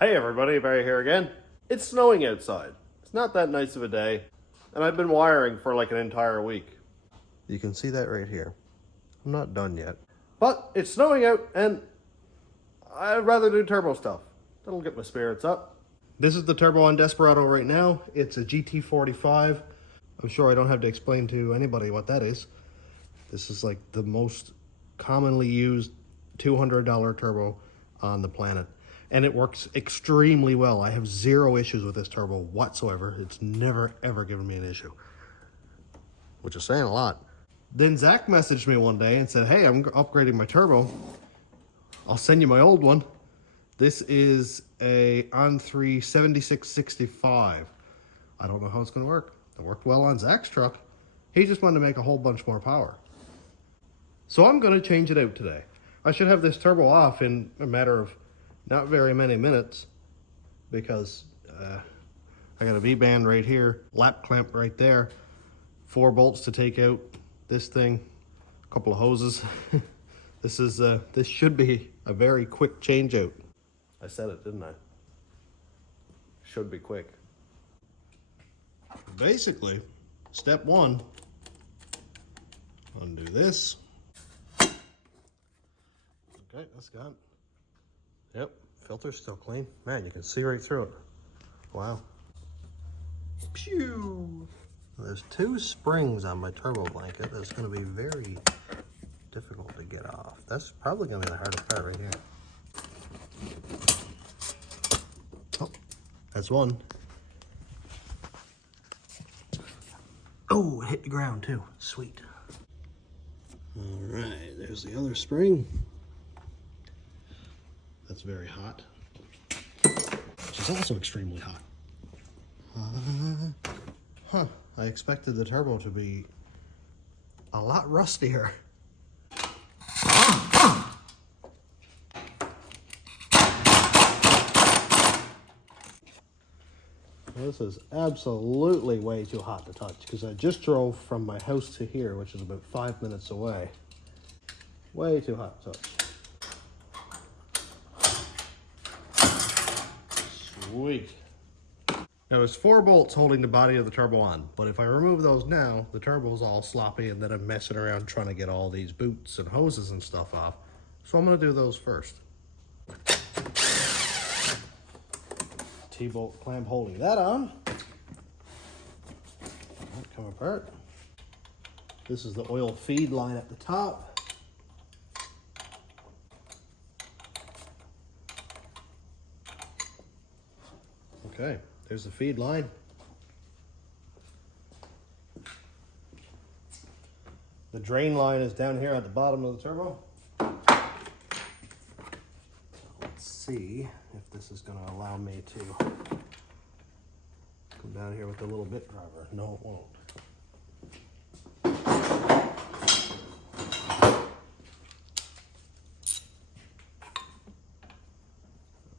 Hey everybody, Barry here again. It's snowing outside. It's not that nice of a day, and I've been wiring for like an entire week. You can see that right here. I'm not done yet. But it's snowing out, and I'd rather do turbo stuff. That'll get my spirits up. This is the turbo on Desperado right now. It's a GT45. I'm sure I don't have to explain to anybody what that is. This is like the most commonly used $200 turbo on the planet. And it works extremely well. I have zero issues with this turbo whatsoever. It's never, ever given me an issue, which is saying a lot. Then Zach messaged me one day and said, hey, I'm upgrading my turbo. I'll send you my old one. This is a On3 7665. I don't know how it's gonna work. It worked well on Zach's truck. He just wanted to make a whole bunch more power. So I'm gonna change it out today. I should have this turbo off in a matter of not very many minutes, because I got a V-band right here, lap clamp right there, 4 bolts to take out this thing, a couple of hoses. This should be a very quick change out. I said it, didn't I? Should be quick. Basically, step 1, undo this. Okay, that's gone. Yep, filter's still clean. Man, you can see right through it. Wow. Pew! There's 2 springs on my turbo blanket that's going to be very difficult to get off. That's probably going to be the hardest part right here. Oh, that's one. Oh, it hit the ground too. Sweet. All right, there's the other spring. That's very hot, which is also extremely hot. I expected the turbo to be a lot rustier. This is absolutely way too hot to touch, because I just drove from my house to here, which is about 5 minutes away. Way too hot to touch. Sweet. Now there's 4 bolts holding the body of the turbo on, but if I remove those now, the turbo's all sloppy, and then I'm messing around trying to get all these boots and hoses and stuff off. So I'm gonna do those first. T-bolt clamp holding that on. That come apart. This is the oil feed line at the top. Okay, there's the feed line. The drain line is down here at the bottom of the turbo. Let's see if this is going to allow me to come down here with the little bit driver. No, it won't.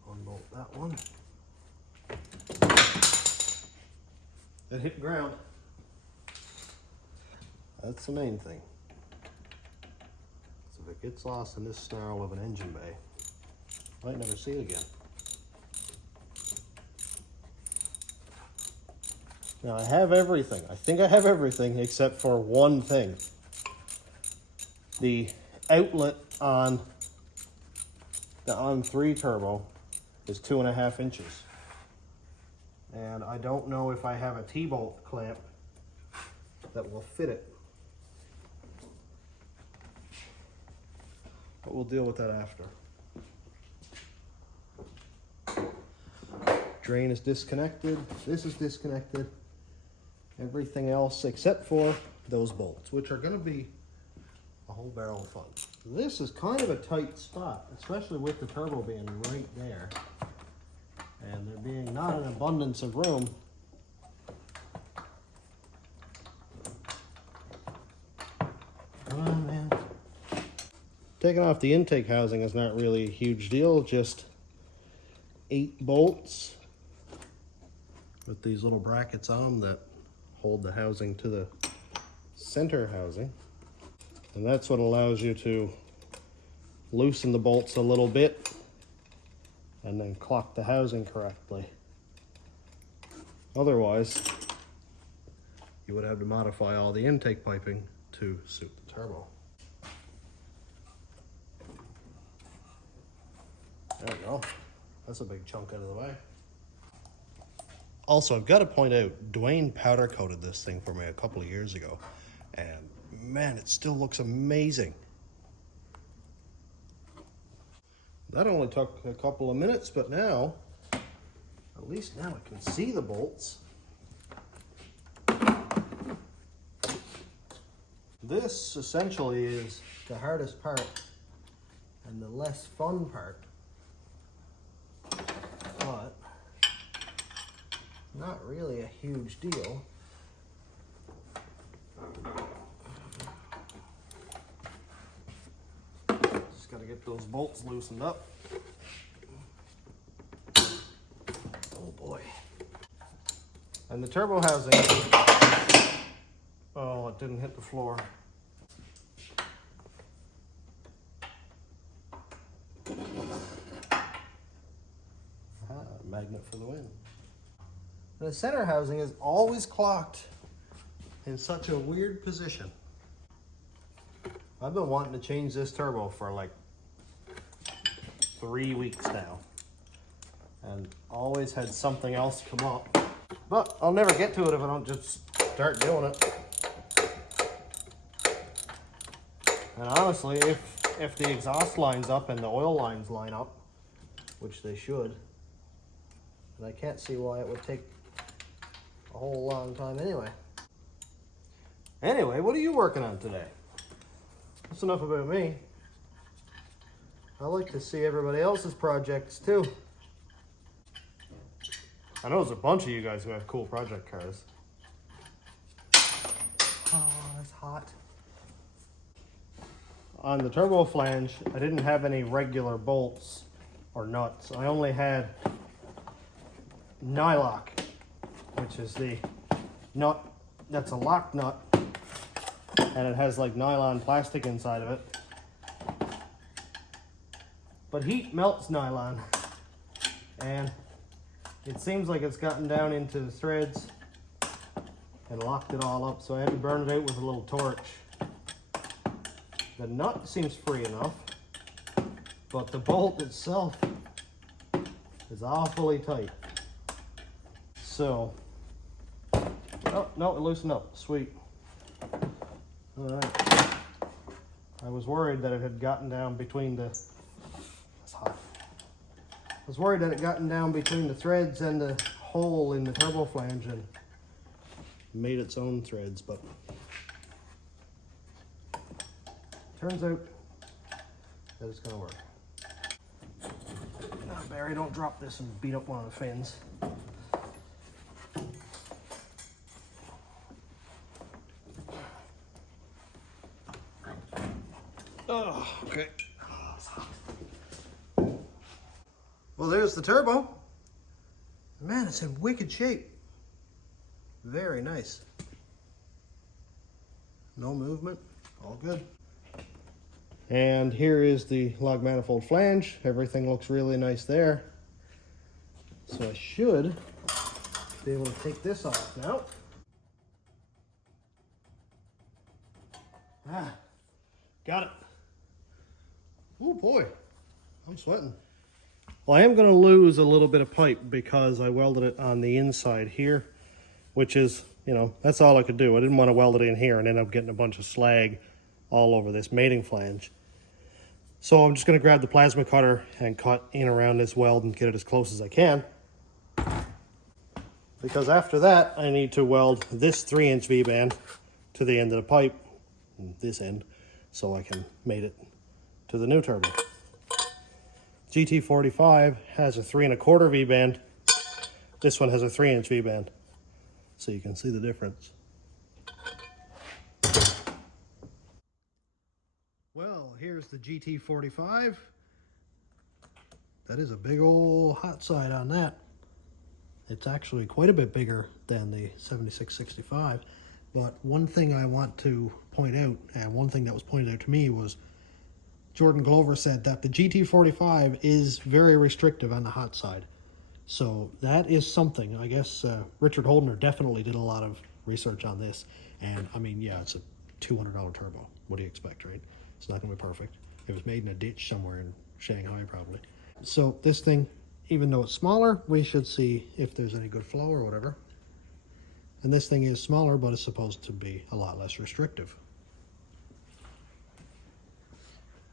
Unbolt that one. It hit the ground. That's the main thing. So if it gets lost in this snarl of an engine bay, I might never see it again. Now I have everything. I think I have everything except for one thing. The outlet on the On3 turbo is 2.5 inches. And I don't know if I have a T-bolt clamp that will fit it. But we'll deal with that after. Drain is disconnected. This is disconnected. Everything else except for those bolts, which are going to be a whole barrel of fun. This is kind of a tight spot, especially with the turbo being right there. And there being not an abundance of room. Oh man. Taking off the intake housing is not really a huge deal, just 8 bolts with these little brackets on them that hold the housing to the center housing. And that's what allows you to loosen the bolts a little bit and then clock the housing correctly. Otherwise, you would have to modify all the intake piping to suit the turbo. There we go. That's a big chunk out of the way. Also, I've got to point out, Dwayne powder coated this thing for me a couple of years ago, and man, it still looks amazing. That only took a couple of minutes, but now, at least now I can see the bolts. This essentially is the hardest part and the less fun part, but not really a huge deal. Just got to get those bolts loosened up. Oh boy. And the turbo housing, oh, it didn't hit the floor. Magnet for the win. The center housing is always clocked in such a weird position. I've been wanting to change this turbo for like 3 weeks now, and always had something else come up, but I'll never get to it if I don't just start doing it. And honestly, if the exhaust lines up and the oil lines line up, which they should, and I can't see why it would take a whole long time anyway. Anyway, what are you working on today? That's enough about me. I like to see everybody else's projects too. I know there's a bunch of you guys who have cool project cars. Oh, that's hot. On the turbo flange, I didn't have any regular bolts or nuts. I only had nylock, which is the nut that's a lock nut, and it has like nylon plastic inside of it. But heat melts nylon, and it seems like it's gotten down into the threads and locked it all up, so I had to burn it out with a little torch. The nut seems free enough, but the bolt itself is awfully tight. So, oh, no, it loosened up. Sweet. All right. I was worried that it had gotten down between the, it's hot. I was worried that it gotten down between the threads and the hole in the turbo flange and made its own threads, but turns out that it's gonna work. Now, Barry, don't drop this and beat up one of the fins. Oh, okay. Well, there's the turbo. Man, it's in wicked shape. Very nice. No movement, all good. And here is the lug manifold flange. Everything looks really nice there. So I should be able to take this off now. Ah, got it. Oh boy, I'm sweating. Well, I am going to lose a little bit of pipe because I welded it on the inside here, which is, you know, that's all I could do. I didn't want to weld it in here and end up getting a bunch of slag all over this mating flange. So I'm just going to grab the plasma cutter and cut in around this weld and get it as close as I can. Because after that, I need to weld this 3-inch V-band to the end of the pipe, this end, so I can mate it to the new turbo. GT45 has a 3 1/4 V-band. This one has a 3-inch V-band. So you can see the difference. Well, here's the GT45. That is a big old hot side on that. It's actually quite a bit bigger than the 7665. But one thing I want to point out, and one thing that was pointed out to me, was Jordan Glover said that the GT45 is very restrictive on the hot side. So that is something. I guess Richard Holdner definitely did a lot of research on this. And I mean, yeah, it's a $200 turbo. What do you expect, right? It's not going to be perfect. It was made in a ditch somewhere in Shanghai, probably. So this thing, even though it's smaller, we should see if there's any good flow or whatever. And this thing is smaller, but it's supposed to be a lot less restrictive.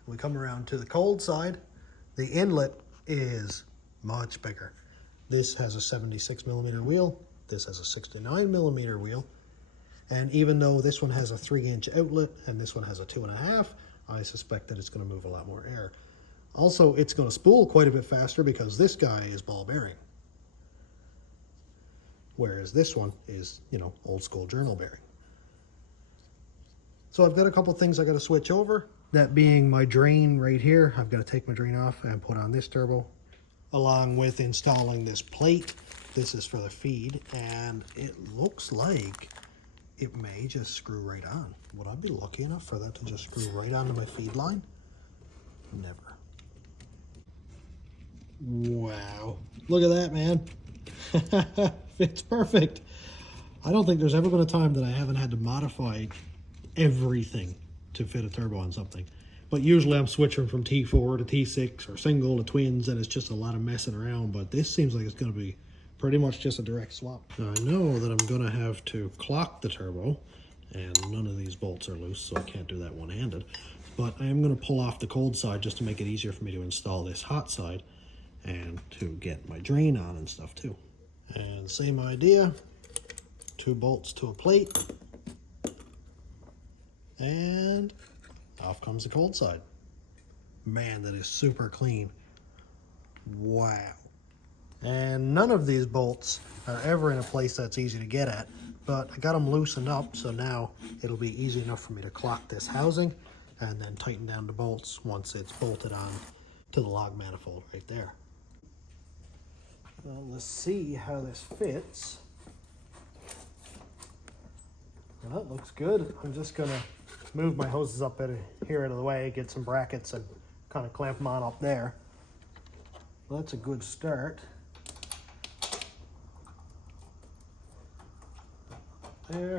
We come around to the cold side. The inlet is much bigger. This has a 76 millimeter wheel. This has a 69 millimeter wheel. And even though this one has a 3-inch outlet and this one has a 2.5, I suspect that it's going to move a lot more air. Also, it's going to spool quite a bit faster because this guy is ball bearing. Whereas this one is, you know, old school journal bearing. So I've got a couple things I got to switch over. That being my drain right here. I've got to take my drain off and put on this turbo, along with installing this plate. This is for the feed, and it looks like it may just screw right on. Would I be lucky enough for that to just screw right onto my feed line? Never. Wow. Look at that, man. Fits perfect. I don't think there's ever been a time that I haven't had to modify everything to fit a turbo on something. But usually I'm switching from T4 to T6 or single to twins, and it's just a lot of messing around. But this seems like it's going to be pretty much just a direct swap. Now I know that I'm going to have to clock the turbo, and none of these bolts are loose, so I can't do that one-handed. But I am going to pull off the cold side just to make it easier for me to install this hot side and to get my drain on and stuff too. And same idea, 2 bolts to a plate, and off comes the cold side. Man, that is super clean. Wow. And none of these bolts are ever in a place that's easy to get at, but I got them loosened up, so now it'll be easy enough for me to clock this housing and then tighten down the bolts once it's bolted on to the log manifold right there. Well, let's see how this fits. Well, that looks good. I'm just gonna move my hoses up here out of the way, get some brackets and kind of clamp them on up there. Well, that's a good start. There.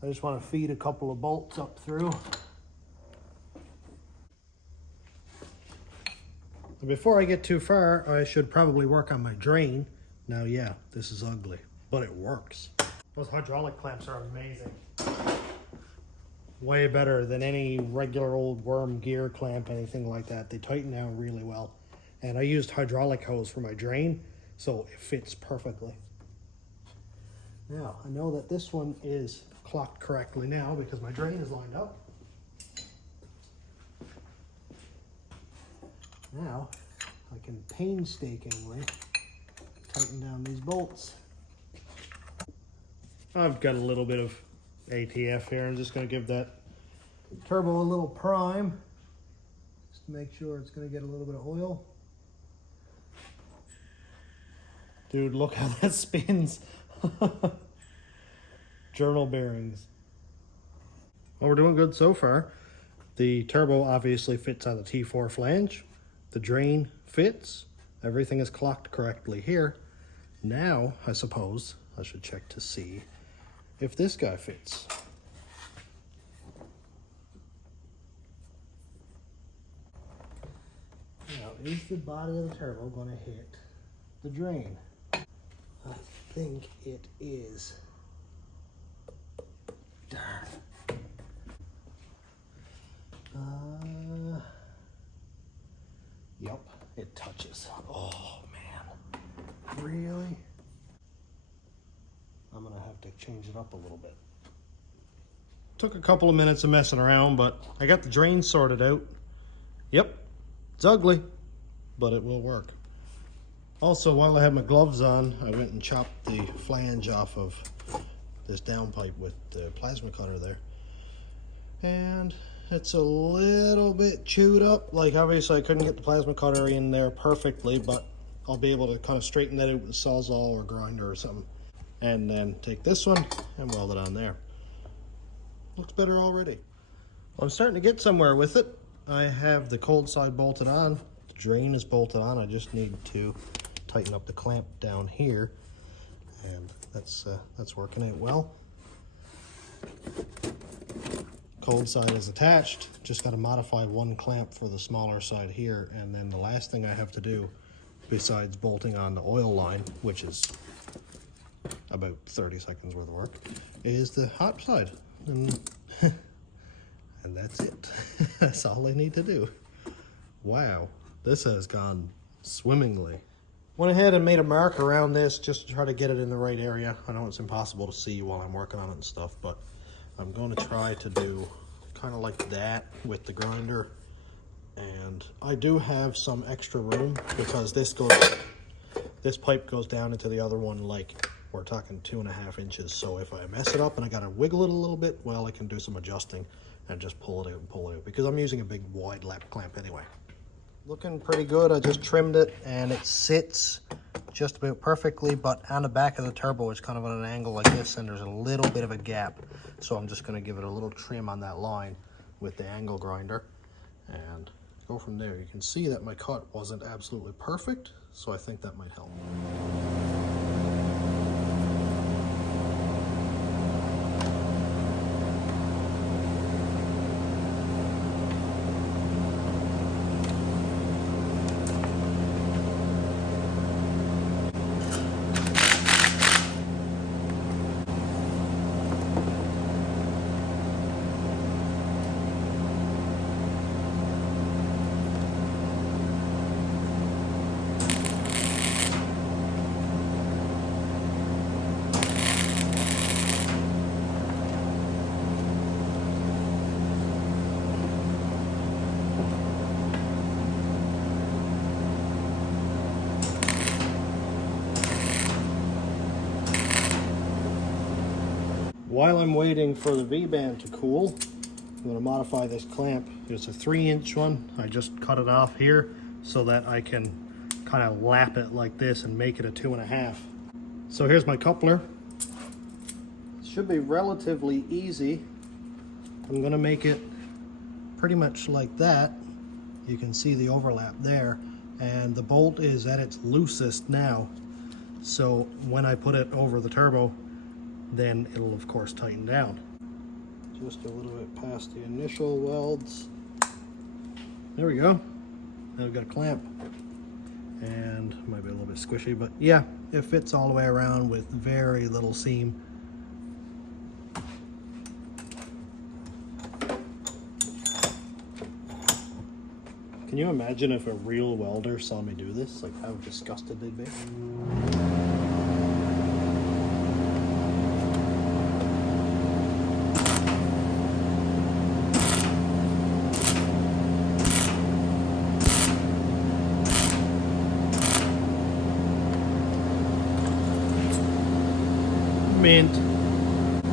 I just want to feed a couple of bolts up through. Before I get too far, I should probably work on my drain. Now, yeah, this is ugly, but it works. Those hydraulic clamps are amazing. Way better than any regular old worm gear clamp, anything like that. They tighten down really well. And I used hydraulic hose for my drain, so it fits perfectly. Now, I know that this one is clocked correctly now because my drain is lined up. Now, I can painstakingly tighten down these bolts. I've got a little bit of ATF here. I'm just going to give that turbo a little prime, just to make sure it's going to get a little bit of oil. Dude, look how that spins. Journal bearings. Well, we're doing good so far. The turbo obviously fits on the T4 flange. The drain fits. Everything is clocked correctly here. Now, I suppose, I should check to see if this guy fits. Now, is the body of the turbo going to hit the drain? I think it is. Darn. Yep, it touches. Oh, man. Really? I'm going to have to change it up a little bit. Took a couple of minutes of messing around, but I got the drain sorted out. Yep, it's ugly, but it will work. Also, while I had my gloves on, I went and chopped the flange off of this downpipe with the plasma cutter there. And it's a little bit chewed up. Like, obviously I couldn't get the plasma cutter in there perfectly, but I'll be able to kind of straighten that out with a Sawzall or grinder or something. And then take this one and weld it on there. Looks better already. Well, I'm starting to get somewhere with it. I have the cold side bolted on. The drain is bolted on. I just need to tighten up the clamp down here. And that's working out well. Cold side is attached. Just got to modify one clamp for the smaller side here. And then the last thing I have to do, besides bolting on the oil line, which is about 30 seconds worth of work, is the hot side. And that's it. That's all I need to do. Wow, this has gone swimmingly. Went ahead and made a mark around this just to try to get it in the right area. I know it's impossible to see while I'm working on it and stuff, but I'm going to try to do kind of like that with the grinder. And I do have some extra room because this pipe goes down into the other one, like we're talking 2.5 inches. So if I mess it up and I got to wiggle it a little bit, well, I can do some adjusting and just pull it out and pull it out, because I'm using a big wide lap clamp anyway. Looking pretty good. I just trimmed it and it sits just about perfectly, but on the back of the turbo it's kind of at an angle like this, and there's a little bit of a gap. So I'm just going to give it a little trim on that line with the angle grinder and go from there. You can see that my cut wasn't absolutely perfect, so I think that might help. While I'm waiting for the V-band to cool, I'm going to modify this clamp. It's a 3-inch one. I just cut it off here so that I can kind of lap it like this and make it a 2.5. So here's my coupler. It should be relatively easy. I'm going to make it pretty much like that. You can see the overlap there, and the bolt is at its loosest now. So when I put it over the turbo, then it'll of course tighten down. Just a little bit past the initial welds. There we go. Now we've got a clamp, and might be a little bit squishy, but yeah, it fits all the way around with very little seam. Can you imagine if a real welder saw me do this? Like how disgusted they'd be? Mint.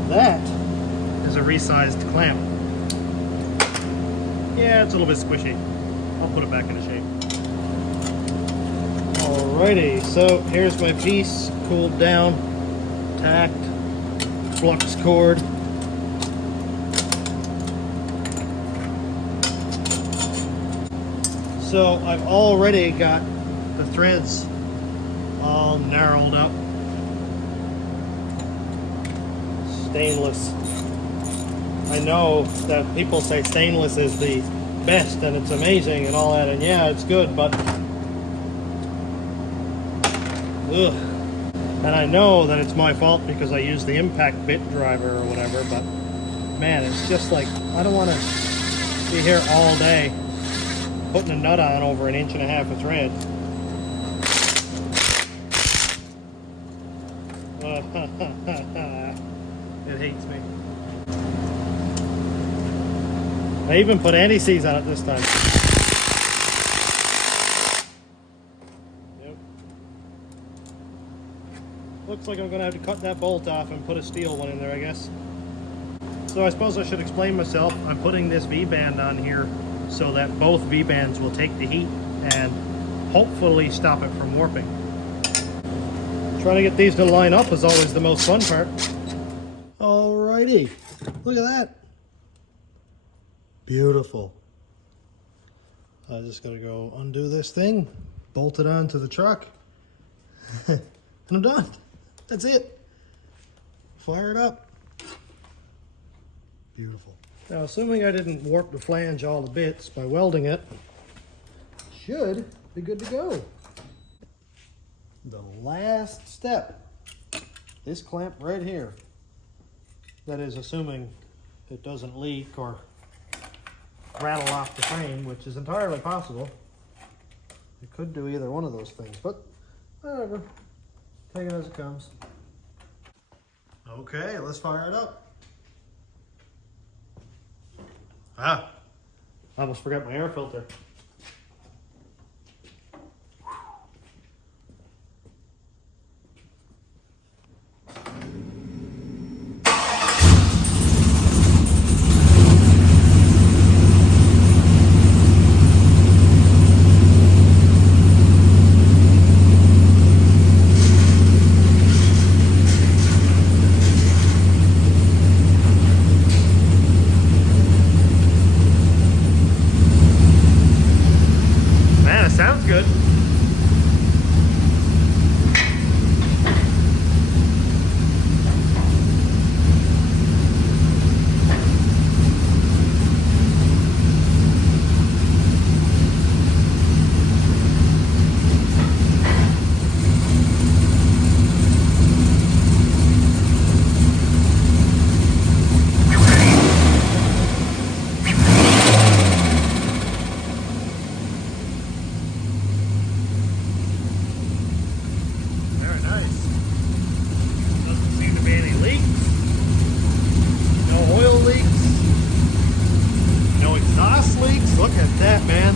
That is a resized clamp. Yeah, it's a little bit squishy. I'll put it back into shape. Alrighty, so here's my piece, cooled down, tacked, flux cord. So I've already got the threads all narrowed up. Stainless. I know that people say stainless is the best and it's amazing and all that, and yeah, it's good, but ugh. And I know that it's my fault because I use the impact bit driver or whatever, but man, it's just like, I don't want to be here all day putting a nut on over 1.5 inches of thread. It hates me. I even put anti-seize on it this time. Yep. Looks like I'm going to have to cut that bolt off and put a steel one in there, I guess. So I suppose I should explain myself. I'm putting this V-band on here so that both V-bands will take the heat and hopefully stop it from warping. Trying to get these to line up is always the most fun part. Alrighty, look at that. Beautiful. I just gotta go undo this thing, bolt it onto the truck, and I'm done. That's it. Fire it up. Beautiful. Now, assuming I didn't warp the flange all to bits by welding it, should be good to go. The last step, this clamp right here. That is assuming it doesn't leak or rattle off the frame, which is entirely possible. It could do either one of those things, but whatever. Take it as it comes. Okay, let's fire it up. Ah, I almost forgot my air filter. Sounds good. Look at that, man.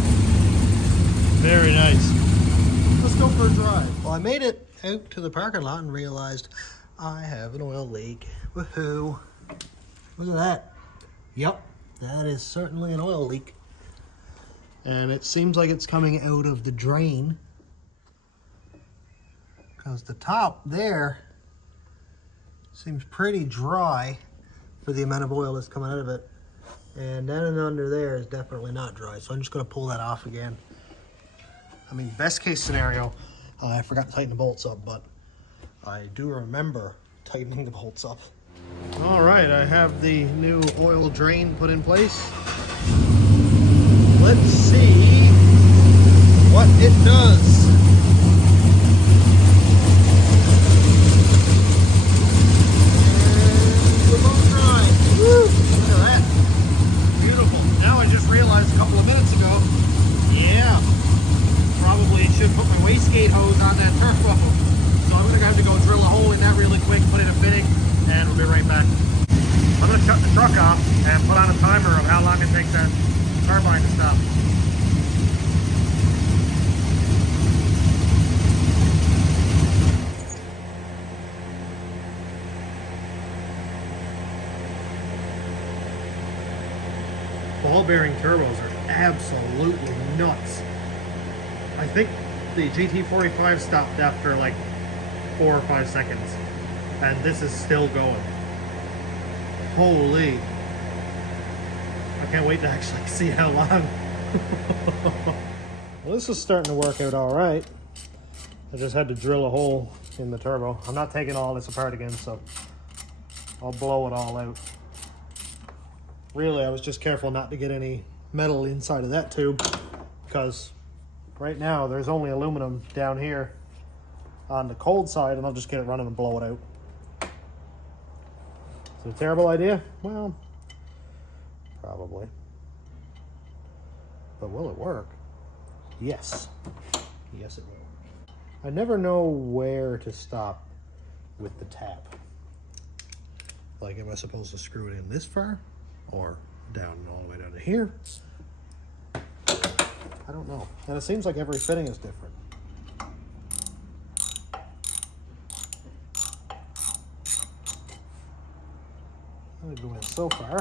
Very nice. Let's go for a drive. Well, I made it out to the parking lot and realized I have an oil leak. Woohoo. Look at that. Yep, that is certainly an oil leak. And it seems like it's coming out of the drain, because the top there seems pretty dry for the amount of oil that's coming out of it. And down and under there is definitely not dry, so I'm just going to pull that off again. I mean, best case scenario, I forgot to tighten the bolts up, but I do remember tightening the bolts up. All right, I have the new oil drain put in place. Let's see what it does. And we're both dry. Woo! Look at that. Beautiful. Now I just realized a couple of minutes ago, yeah, probably should put my wastegate hose on that turbo. So I'm gonna have to go drill a hole in that really quick, put in a fitting, and we'll be right back. I'm gonna shut the truck off and put on a timer of how long it takes that turbine to stop. Ball bearing turbos are absolutely nuts. I think the GT45 stopped after like 4 or 5 seconds, and this is still going. Holy. I can't wait to actually see how long. Well, this is starting to work out all right. I just had to drill a hole in the turbo. I'm not taking all this apart again, so I'll blow it all out. Really, I was just careful not to get any metal inside of that tube, because right now there's only aluminum down here on the cold side, and I'll just get it running and blow it out. Is it a terrible idea? Well, probably. But will it work? Yes. Yes, it will. I never know where to stop with the tap. Like, am I supposed to screw it in this far? Or down all the way down to here? I don't know. And it seems like every fitting is different. I'm going to go in so far.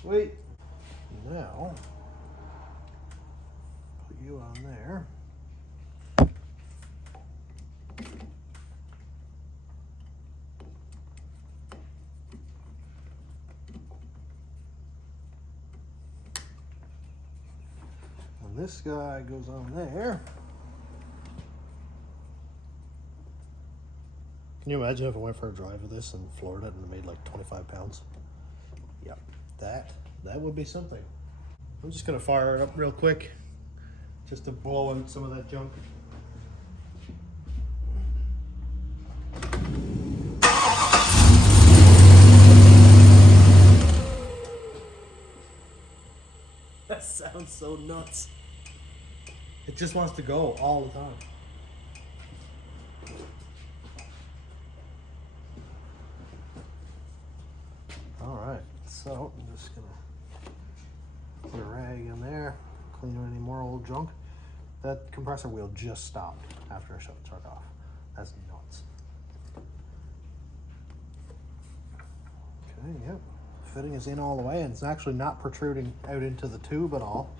Sweet. Now, put you on there. this guy goes on there. Can you imagine if I went for a drive with this and floored it and it made like 25 pounds? Yep, that would be something. I'm just gonna fire it up real quick just to blow out some of that junk. That sounds so nuts. It just wants to go all the time. Alright, so I'm just gonna put a rag in there, clean any more old junk. That compressor wheel just stopped after I shut the truck off. That's nuts. Okay, yep. Fitting is in all the way, and it's actually not protruding out into the tube at all.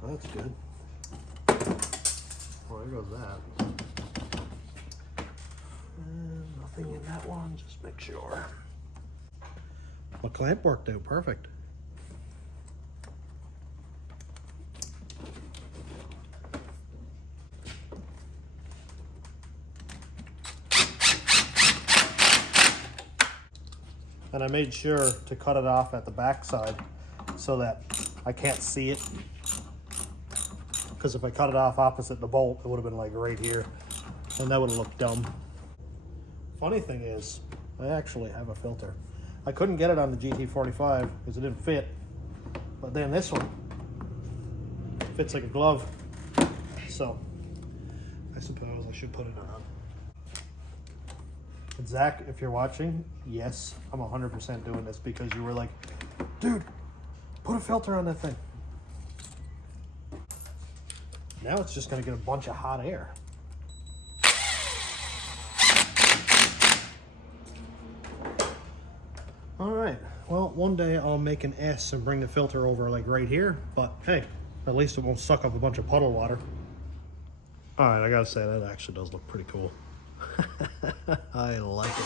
So that's good. Well, there goes that. And nothing in that one, just make sure. The clamp worked out perfect. And I made sure to cut it off at the back side so that I can't see it. Because if I cut it off opposite the bolt, it would have been like right here, and that would have looked dumb. Funny thing is, I actually have a filter. I couldn't get it on the GT45 because it didn't fit, but then this one fits like a glove. So I suppose I should put it on. And Zach, if you're watching, yes, I'm 100% doing this because you were like, dude, put a filter on that thing. Now it's just gonna get a bunch of hot air. All right, well, one day I'll make an S and bring the filter over like right here, but hey, at least it won't suck up a bunch of puddle water. All right, I gotta say that actually does look pretty cool. I like it.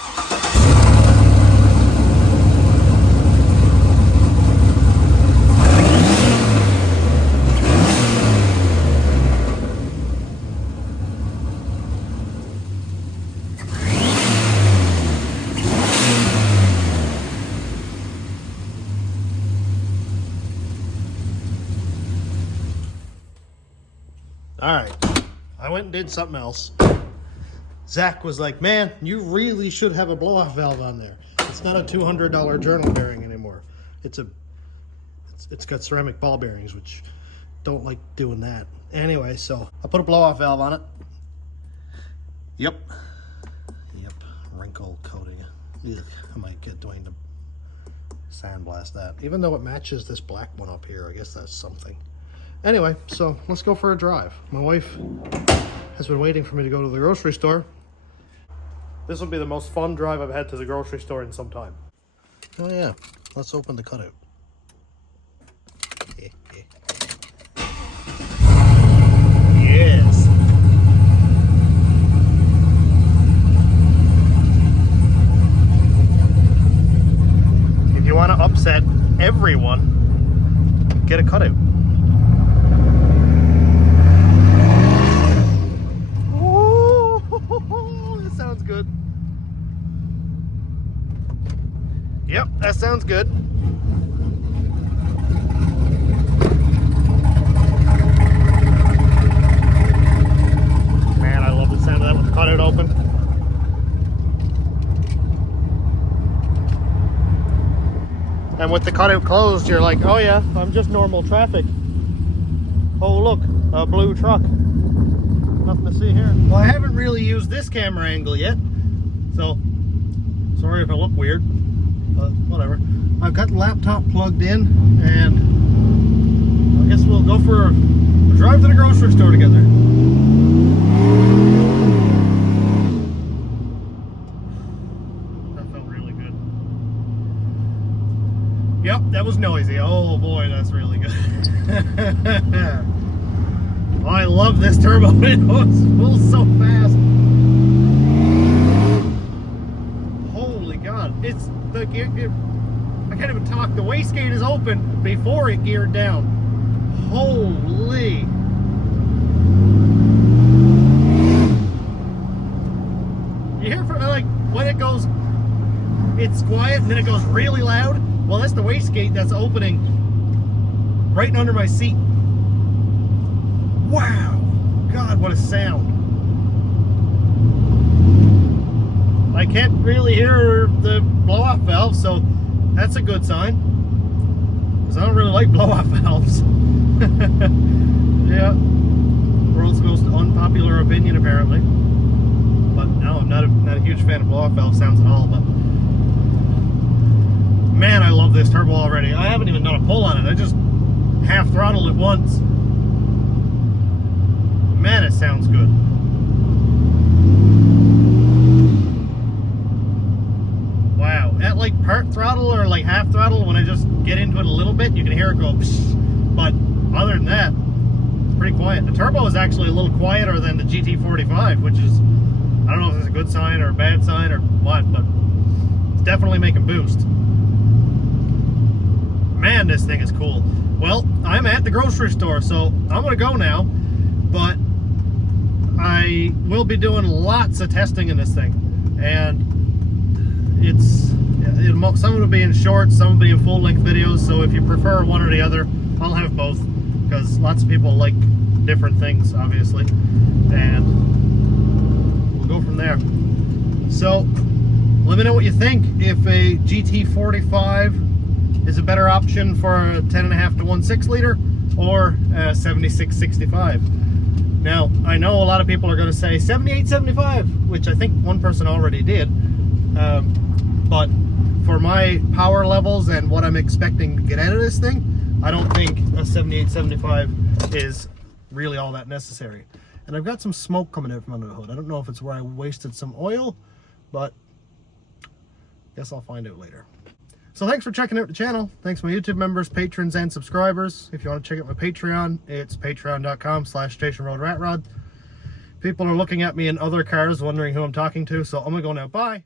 All right, I went and did something else. Zach was like, man, you really should have a blow-off valve on there. It's not a $200 journal bearing anymore. It's got ceramic ball bearings, which don't like doing that. Anyway, so I put a blow-off valve on it. Yep, wrinkle coating. Ugh, I might get Dwayne to sandblast that. Even though it matches this black one up here, I guess that's something. Anyway, so let's go for a drive. My wife has been waiting for me to go to the grocery store. This will be the most fun drive I've had to the grocery store in some time. Oh yeah, let's open the cutout. Yes. If you want to upset everyone, get a cutout. Sounds good. Yep, that sounds good. Man, I love the sound of that with the cutout open. And with the cutout closed, you're like, oh yeah, I'm just normal traffic. Oh look, a blue truck. Nothing to see here. Well, I haven't really used this camera angle yet, so sorry if I look weird, but whatever. I've got the laptop plugged in, and I guess we'll go for a drive to the grocery store together. That felt really good. Yep, that was noisy. Oh boy, that's really good. Oh, I love this turbo. It moves so fast. Holy God. It's the gear. I can't even talk. The wastegate is open before it geared down. Holy. You hear from like when it goes, it's quiet and then it goes really loud. Well, that's the wastegate that's opening right under my seat. Wow. God, what a sound. I can't really hear the blow-off valve, so that's a good sign. Because I don't really like blow-off valves. Yeah. World's most unpopular opinion, apparently. But no, I'm not a huge fan of blow-off valve sounds at all. But man, I love this turbo already. I haven't even done a pull on it. I just half throttled it once. Man, it sounds good. Wow. At like part throttle or like half throttle, when I just get into it a little bit, you can hear it go psh. But other than that, it's pretty quiet. The turbo is actually a little quieter than the GT45, which is, I don't know if it's a good sign or a bad sign or what, but it's definitely making boost. Man, this thing is cool. Well, I'm at the grocery store, so I'm gonna go now, but I will be doing lots of testing in this thing, and some will be in short, some will be in full-length videos, so if you prefer one or the other, I'll have both, because lots of people like different things, obviously, and we'll go from there. So, let me know what you think, if a GT45 is a better option for a 10.5 to 1.6 liter, or a 7665. Now, I know a lot of people are going to say 7875, which I think one person already did. But for my power levels and what I'm expecting to get out of this thing, I don't think a 7875 is really all that necessary. And I've got some smoke coming out from under the hood. I don't know if it's where I wasted some oil, but I guess I'll find out later. So thanks for checking out the channel. Thanks to my YouTube members, patrons, and subscribers. If you want to check out my Patreon, it's patreon.com/stationroadratrod. People are looking at me in other cars wondering who I'm talking to, so I'm gonna go now. Bye.